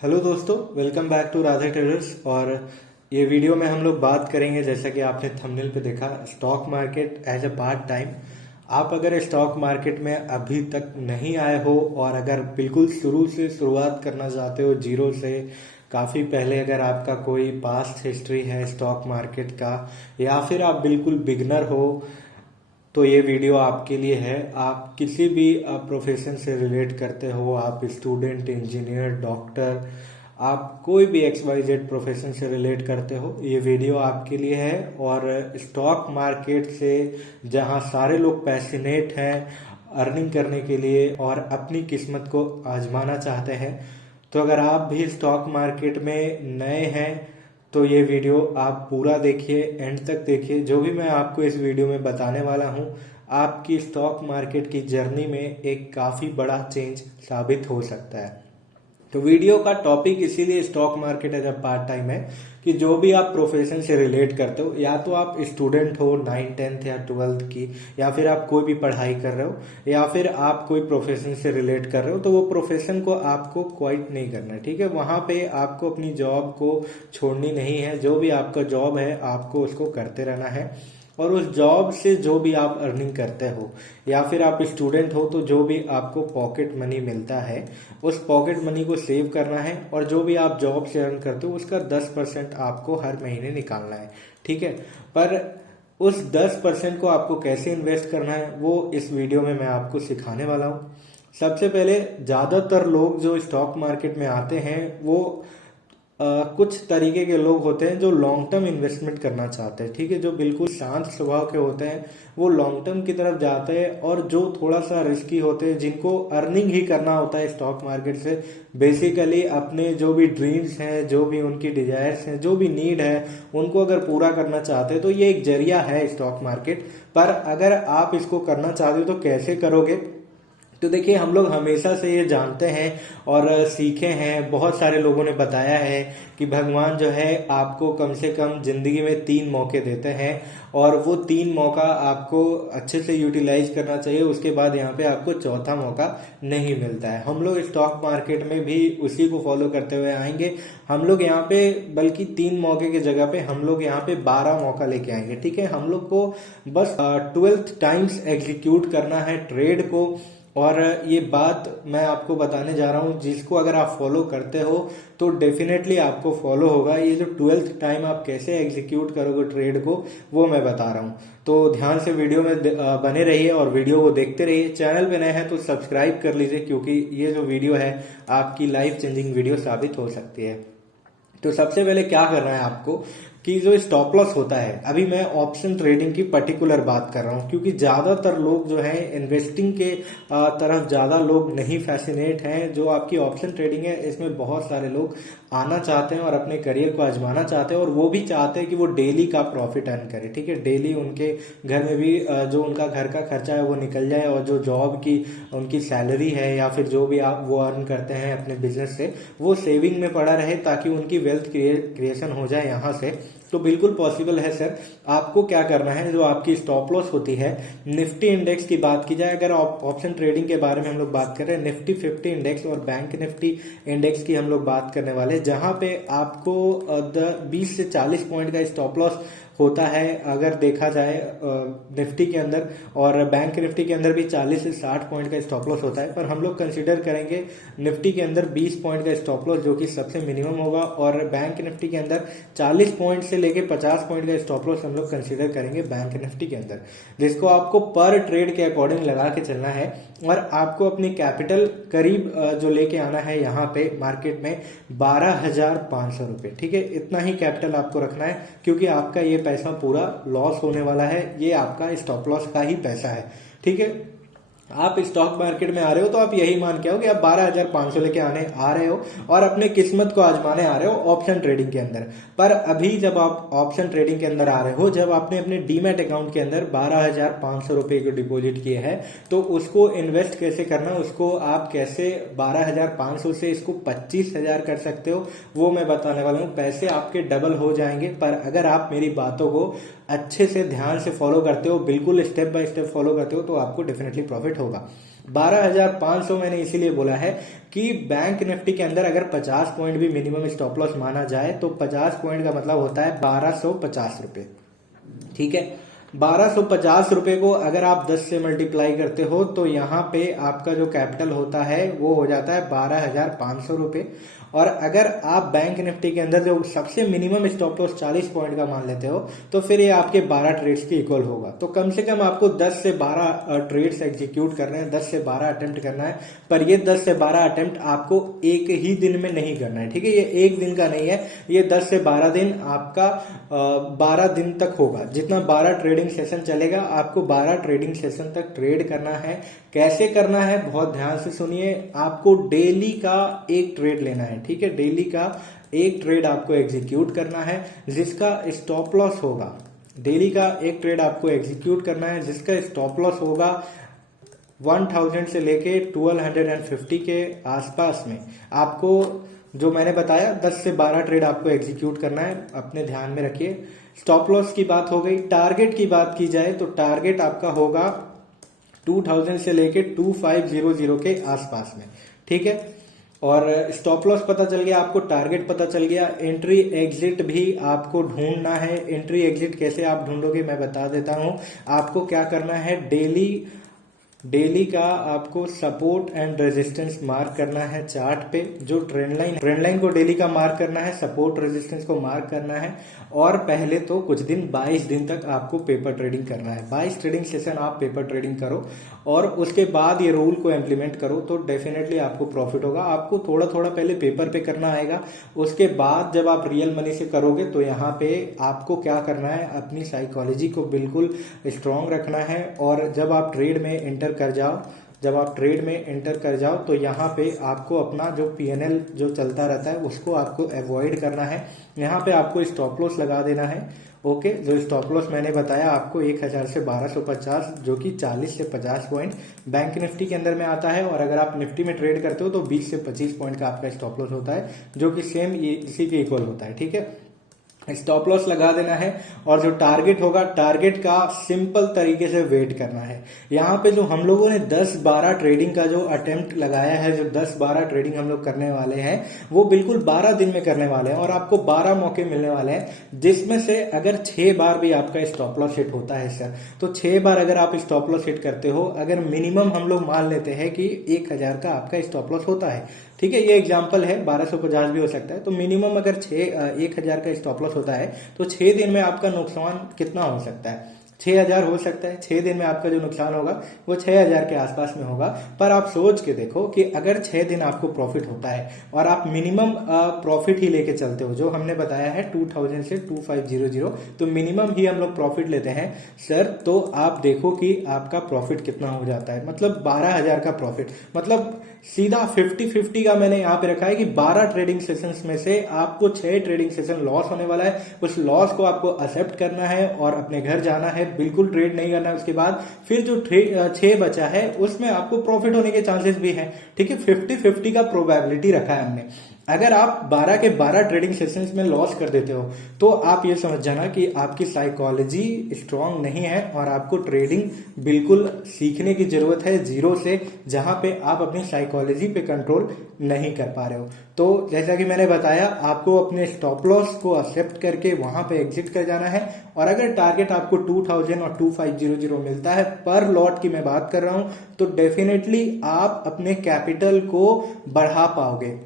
Hello दोस्तों, welcome back to Radhe traders. और ये वीडियो में हम लोग बात करेंगे, जैसा कि आपने थंबनेल पे देखा, stock market as a part time. आप अगर स्टॉक मार्केट में अभी तक नहीं आए हो और अगर बिल्कुल शुरू से शुरुआत करना चाहते हो, जीरो से, काफ़ी पहले अगर आपका कोई पास्ट हिस्ट्री है स्टॉक मार्केट का, या फिर आप बिल्कुल बिगनर हो, तो ये वीडियो आपके लिए है। आप किसी भी प्रोफेशन से रिलेट करते हो, आप स्टूडेंट, इंजीनियर, डॉक्टर, आप कोई भी एक्स वाई जेड प्रोफेशन से रिलेट करते हो, ये वीडियो आपके लिए है। और स्टॉक मार्केट से जहां सारे लोग पैशनेट हैं अर्निंग करने के लिए और अपनी किस्मत को आजमाना चाहते हैं, तो अगर आप भी स्टॉक मार्केट में नए हैं तो ये वीडियो आप पूरा देखिए, एंड तक देखिए। जो भी मैं आपको इस वीडियो में बताने वाला हूँ, आपकी स्टॉक मार्केट की जर्नी में एक काफ़ी बड़ा चेंज साबित हो सकता है। तो वीडियो का टॉपिक इसीलिए stock market as a part time है कि जो भी आप प्रोफेशन से रिलेट करते हो, या तो आप स्टूडेंट हो 9, 10 या 12 की, या फिर आप कोई भी पढ़ाई कर रहे हो, या फिर आप कोई प्रोफेशन से रिलेट कर रहे हो, तो वो प्रोफेशन को आपको क्वाइट नहीं करना है। ठीक है, वहां पे आपको अपनी जॉब को छोड़नी नहीं है। जो भी आपका जॉब है आपको उसको करते रहना है, और उस जॉब से जो भी आप अर्निंग करते हो, या फिर आप स्टूडेंट हो तो जो भी आपको पॉकेट मनी मिलता है, उस पॉकेट मनी को सेव करना है। और जो भी आप जॉब से अर्न करते हो उसका 10% आपको हर महीने निकालना है। ठीक है, पर उस 10% को आपको कैसे इन्वेस्ट करना है वो इस वीडियो में मैं आपको सिखाने वाला हूँ। सबसे पहले, ज़्यादातर लोग जो स्टॉक मार्केट में आते हैं वो कुछ तरीके के लोग होते हैं जो लॉन्ग टर्म इन्वेस्टमेंट करना चाहते हैं। ठीक है, जो बिल्कुल शांत स्वभाव के होते हैं वो लॉन्ग टर्म की तरफ जाते हैं, और जो थोड़ा सा रिस्की होते हैं, जिनको अर्निंग ही करना होता है स्टॉक मार्केट से, बेसिकली अपने जो भी ड्रीम्स हैं, जो भी उनकी डिजायर्स हैं, जो भी नीड है, उनको अगर पूरा करना चाहते हैं तो ये एक जरिया है स्टॉक मार्केट। पर अगर आप इसको करना चाहते हो तो कैसे करोगे? तो देखिए, हम लोग हमेशा से ये जानते हैं और सीखे हैं, बहुत सारे लोगों ने बताया है कि भगवान जो है आपको कम से कम जिंदगी में 3 मौके देते हैं, और वो 3 मौका आपको अच्छे से यूटिलाइज करना चाहिए। उसके बाद यहाँ पे आपको चौथा मौका नहीं मिलता है। हम लोग स्टॉक मार्केट में भी उसी को फॉलो करते हुए आएंगे। हम लोग यहाँ पे बल्कि 3 मौके की जगह पे हम लोग यहाँ पे 12 मौका लेके आएंगे। ठीक है, हम लोग को बस 12 टाइम्स एग्जीक्यूट करना है ट्रेड को। और ये बात मैं आपको बताने जा रहा हूँ, जिसको अगर आप फॉलो करते हो तो डेफिनेटली आपको फॉलो होगा। ये जो 12th टाइम आप कैसे एग्जीक्यूट करोगे ट्रेड को, वो मैं बता रहा हूँ। तो ध्यान से वीडियो में बने रहिए और वीडियो को देखते रहिए। चैनल पे नए हैं तो सब्सक्राइब कर लीजिए, क्योंकि ये जो वीडियो है आपकी लाइफ चेंजिंग वीडियो साबित हो सकती है। तो सबसे पहले क्या करना है आपको कि जो स्टॉप लॉस होता है, अभी मैं ऑप्शन ट्रेडिंग की पर्टिकुलर बात कर रहा हूं, क्योंकि ज्यादातर लोग जो है इन्वेस्टिंग के तरफ ज्यादा लोग नहीं फैसिनेट हैं। जो आपकी ऑप्शन ट्रेडिंग है इसमें बहुत सारे लोग आना चाहते हैं और अपने करियर को आजमाना चाहते हैं, और वो भी चाहते हैं कि वो डेली का प्रॉफिट अर्न करे। ठीक है, डेली उनके घर में भी जो उनका घर का खर्चा है वो निकल जाए, और जो जॉब की उनकी सैलरी है या फिर जो भी आप वो अर्न करते हैं अपने बिजनेस से, वो सेविंग में पड़ा रहे, ताकि उनकी वेल्थ क्रिएशन हो जाए यहाँ से। तो बिल्कुल पॉसिबल है सर। आपको क्या करना है, जो आपकी स्टॉप लॉस होती है, निफ्टी इंडेक्स की बात की जाए, अगर ऑप्शन ट्रेडिंग के बारे में हम लोग बात कर रहे हैं, निफ्टी 50 इंडेक्स और बैंक निफ्टी इंडेक्स की हम लोग बात करने वाले, जहां पे आपको 20 से 40 पॉइंट का स्टॉप लॉस होता है अगर देखा जाए निफ्टी के अंदर, और बैंक निफ्टी के अंदर भी 40 से 60 पॉइंट का स्टॉप लॉस होता है। पर हम लोग कंसीडर करेंगे निफ्टी के अंदर 20 पॉइंट का स्टॉप लॉस, जो कि सबसे मिनिमम होगा, और बैंक निफ्टी के अंदर 40 पॉइंट से लेके 50 पॉइंट का स्टॉप लॉस हम लोग कंसीडर करेंगे बैंक निफ्टी के अंदर, जिसको आपको पर ट्रेड के अकॉर्डिंग लगा के चलना है। और आपको अपनी कैपिटल करीब जो लेके आना है यहाँ पे मार्केट में 12,500 रुपए। ठीक है, इतना ही कैपिटल आपको रखना है, क्योंकि आपका ये पैसा पूरा लॉस होने वाला है, ये आपका स्टॉप लॉस का ही पैसा है। ठीक है, आप स्टॉक मार्केट में आ रहे हो तो आप यही मान के आओ कि आप 12,500 लेके आने आ रहे हो और अपने किस्मत को आजमाने आ रहे हो ऑप्शन ट्रेडिंग के अंदर। पर अभी जब आप ऑप्शन ट्रेडिंग के अंदर आ रहे हो, जब आपने अपने डीमैट अकाउंट के अंदर 12,500 रुपए को डिपॉजिट किए हैं, तो उसको इन्वेस्ट कैसे करना, उसको आप कैसे 12,500 से इसको 25,000 कर सकते हो, वो मैं बताने वाला हूँ। पैसे आपके डबल हो जाएंगे, पर अगर आप मेरी बातों को अच्छे से ध्यान से फॉलो करते हो, बिल्कुल स्टेप बाय स्टेप फॉलो करते हो, तो आपको डेफिनेटली प्रॉफिट होगा। 12,500 मैंने इसीलिए बोला है कि बैंक निफ्टी के अंदर अगर 50 पॉइंट भी मिनिमम स्टॉप लॉस माना जाए तो 50 पॉइंट का मतलब होता है 1250 रुपए। ठीक है, 1250 रुपए को अगर आप 10 से मल्टीप्लाई करते हो तो यहाँ पे आपका जो कैपिटल होता है वो हो जाता है 12,500 रुपए। और अगर आप बैंक निफ्टी के अंदर जो सबसे मिनिमम स्टॉप लॉस 40 पॉइंट का मान लेते हो तो फिर ये आपके 12 ट्रेड्स के इक्वल होगा। तो कम से कम आपको 10 से 12 ट्रेड्स एग्जीक्यूट करने हैं, 10 से 12 अटेम्प्ट करना है। पर ये 10 से 12 अटेम्प्ट आपको एक ही दिन में नहीं करना है। ठीक है, ये एक दिन का नहीं है, ये 10 से 12 दिन आपका 12 दिन तक होगा। जितना 12 ट्रेडिंग सेशन चलेगा आपको 12 ट्रेडिंग सेशन तक ट्रेड करना है। कैसे करना है बहुत ध्यान से सुनिए। आपको डेली का एक ट्रेड लेना है। ठीक है, डेली का एक ट्रेड आपको एग्जीक्यूट करना है जिसका स्टॉप लॉस होगा। डेली का एक ट्रेड आपको एग्जीक्यूट करना है जिसका स्टॉप लॉस होगा 1000 से लेके 1250 के आसपास में। आपको जो मैंने बताया 10 से 12 ट्रेड आपको एग्जीक्यूट करना है, अपने ध्यान में रखिए। स्टॉप लॉस की बात हो गई। टारगेट की बात की जाए तो टारगेट आपका होगा 2000 से लेके 2500 के आसपास में। ठीक है, और स्टॉप लॉस पता चल गया आपको, टारगेट पता चल गया। एंट्री एग्जिट भी आपको ढूंढना है। एंट्री एग्जिट कैसे आप ढूंढोगे मैं बता देता हूं। आपको क्या करना है, डेली का आपको सपोर्ट एंड रेजिस्टेंस मार्क करना है चार्ट पे। जो ट्रेंड लाइन को डेली का मार्क करना है, सपोर्ट रेजिस्टेंस को मार्क करना है। और पहले तो कुछ दिन 22 दिन तक आपको पेपर ट्रेडिंग करना है। 22 ट्रेडिंग सेशन आप पेपर ट्रेडिंग करो और उसके बाद ये रूल को इम्प्लीमेंट करो तो डेफिनेटली आपको प्रॉफिट होगा। आपको थोड़ा थोड़ा पहले पेपर पे करना आएगा, उसके बाद जब आप रियल मनी से करोगे तो यहाँ पे आपको क्या करना है, अपनी साइकोलॉजी को बिल्कुल स्ट्रांग रखना है। और जब आप ट्रेड में एंटर कर जाओ तो यहाँ पे आपको अपना जो पीएनएल जो चलता रहता है उसको आपको अवॉइड करना है। यहाँ पे आपको स्टॉप लॉस लगा देना है। ओके, जो स्टॉप लॉस मैंने बताया आपको 1000 से 1250 जो कि 40 से 50 पॉइंट बैंक निफ्टी के अंदर में आता है। और अगर आप निफ्टी में ट्रेड करते हो तो 20 से 25 पॉइंट का आपका स्टॉप लॉस होता है जो कि सेम इसी के इक्वल होता है। ठीक है, स्टॉप लॉस लगा देना है। और जो टारगेट होगा, टारगेट का सिंपल तरीके से वेट करना है। यहाँ पे जो हम लोगों ने 10-12 ट्रेडिंग का जो अटेम्प्ट लगाया है, जो 10-12 ट्रेडिंग हम लोग करने वाले हैं वो बिल्कुल 12 दिन में करने वाले हैं और आपको 12 मौके मिलने वाले हैं। जिसमें से अगर 6 बार भी आपका स्टॉप लॉस हिट होता है सर, तो 6 बार अगर आप स्टॉप लॉस हिट करते हो, अगर मिनिमम हम लोग मान लेते हैं कि 1000 का आपका स्टॉप लॉस होता है। ठीक है, ये एग्जांपल है, 1250 भी हो सकता है। तो मिनिमम अगर 1000 का स्टॉप लॉस होता है तो 6 दिन में आपका नुकसान कितना हो सकता है, 6000 हो सकता है। 6 दिन में आपका जो नुकसान होगा वो 6000 के आसपास में होगा। पर आप सोच के देखो कि अगर 6 दिन आपको प्रॉफिट होता है और आप मिनिमम प्रॉफिट ही लेके चलते हो, जो हमने बताया है 2000 से 2500, तो मिनिमम ही हम लोग प्रॉफिट लेते हैं सर, तो आप देखो कि आपका प्रॉफिट कितना हो जाता है। मतलब 12000 का प्रॉफिट, मतलब सीधा 50-50 का मैंने यहाँ पे रखा है कि 12 ट्रेडिंग सेशंस में से आपको 6 ट्रेडिंग सेशन लॉस होने वाला है। उस लॉस को आपको एक्सेप्ट करना है और अपने घर जाना है, बिल्कुल ट्रेड नहीं करना है। उसके बाद फिर जो 6 बचा है उसमें आपको प्रॉफिट होने के चांसेस भी हैं। ठीक है, 50-50 का प्रोबेबिलिटी रखा है हमने। अगर आप 12 के 12 ट्रेडिंग सेशंस में लॉस कर देते हो तो आप ये समझ जाना कि आपकी साइकोलॉजी स्ट्रांग नहीं है और आपको ट्रेडिंग बिल्कुल सीखने की जरूरत है जीरो से, जहां पे आप अपनी साइकोलॉजी पे कंट्रोल नहीं कर पा रहे हो। तो जैसा कि मैंने बताया, आपको अपने स्टॉप लॉस को एक्सेप्ट करके वहां पे एग्जिट कर जाना है। और अगर टारगेट आपको 2000 और 2500 मिलता है पर लॉट की मैं बात कर रहा हूं, तो डेफिनेटली आप अपने कैपिटल को बढ़ा पाओगे।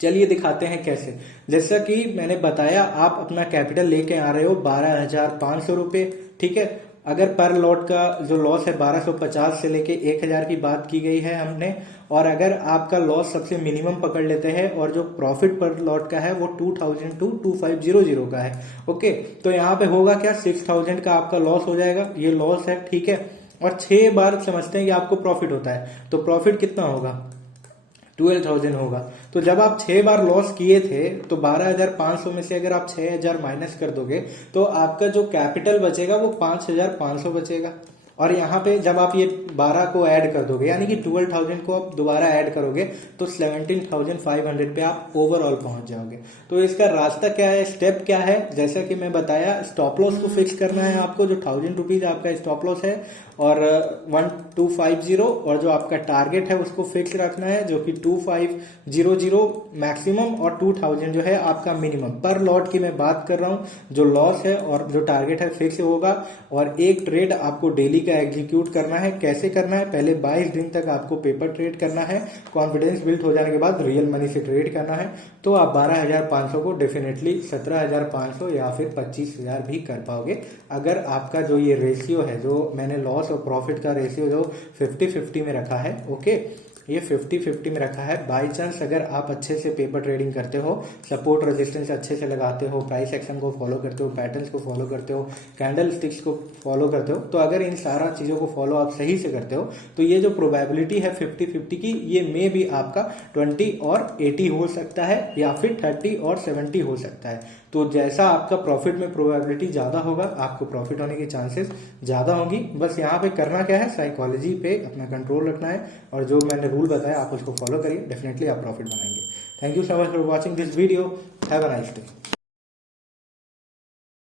चलिए दिखाते हैं कैसे। जैसा कि मैंने बताया, आप अपना कैपिटल लेके आ रहे हो 12,500 रुपए। ठीक है, अगर पर लॉट का जो लॉस है 1250 से लेके 1000 की बात की गई है हमने, और अगर आपका लॉस सबसे मिनिमम पकड़ लेते हैं और जो प्रॉफिट पर लॉट का है वो 2000 to 2500 का है। ओके, तो यहाँ पे होगा क्या, 6000 का आपका लॉस हो जाएगा, ये लॉस है। ठीक है, और 6 बार समझते हैं कि आपको प्रॉफिट होता है, तो प्रॉफिट कितना होगा, 12,000 होगा। तो जब आप 6 बार लॉस किए थे तो 12,500 में से अगर आप 6,000 माइनस कर दोगे तो आपका जो कैपिटल बचेगा वो 5,500 बचेगा। और यहाँ पे जब आप ये 12 को ऐड कर दोगे यानी कि 12,000 को आप दोबारा ऐड करोगे तो 17,500 पे आप ओवरऑल पहुंच जाओगे। तो इसका रास्ता क्या है, स्टेप क्या है, जैसा कि मैं बताया, स्टॉप लॉस को फिक्स करना है आपको, जो 1000 रुपीज आपका स्टॉप लॉस है, और 1250 और जो आपका टारगेट है उसको फिक्स रखना है, जो कि 2500 मैक्सिमम और 2000 जो है आपका मिनिमम। पर लॉट की मैं बात कर रहा हूं, जो लॉस है और जो टारगेट है फिक्स होगा। और एक ट्रेड आपको डेली का एग्जीक्यूट करना है। कैसे करना है, पहले 22 दिन तक आपको पेपर ट्रेड करना है, कॉन्फिडेंस बिल्ड हो जाने के बाद रियल मनी से ट्रेड करना है, तो आप 12,500 को डेफिनेटली 17,500 या फिर 25,000 भी कर पाओगे, अगर आपका जो ये रेशियो है, जो मैंने लॉस और प्रॉफिट का रेशियो जो 50-50 में रखा है, ओके, ये 50-50 में रखा है। बाई चांस अगर आप अच्छे से पेपर ट्रेडिंग करते हो, सपोर्ट रेजिस्टेंस अच्छे से लगाते हो, प्राइस एक्शन को फॉलो करते हो, पैटर्न्स को फॉलो करते हो, कैंडल स्टिक्स को फॉलो करते हो, तो अगर इन सारा चीजों को फॉलो आप सही से करते हो तो ये जो प्रोबेबिलिटी है 50-50 की, ये मे भी आपका 20 और 80 हो सकता है, या फिर 30 और 70 हो सकता है। तो जैसा आपका प्रॉफिट में प्रोबेबिलिटी ज्यादा होगा, आपको प्रॉफिट होने की चांसेस ज्यादा होगी। बस यहाँ पे करना क्या है, साइकोलॉजी पे अपना कंट्रोल रखना है, और जो मैंने रूल बताया आप उसको फॉलो करिए, डेफिनेटली आप प्रॉफिट बनाएंगे। Thank you so much for watching this video. Have a nice day.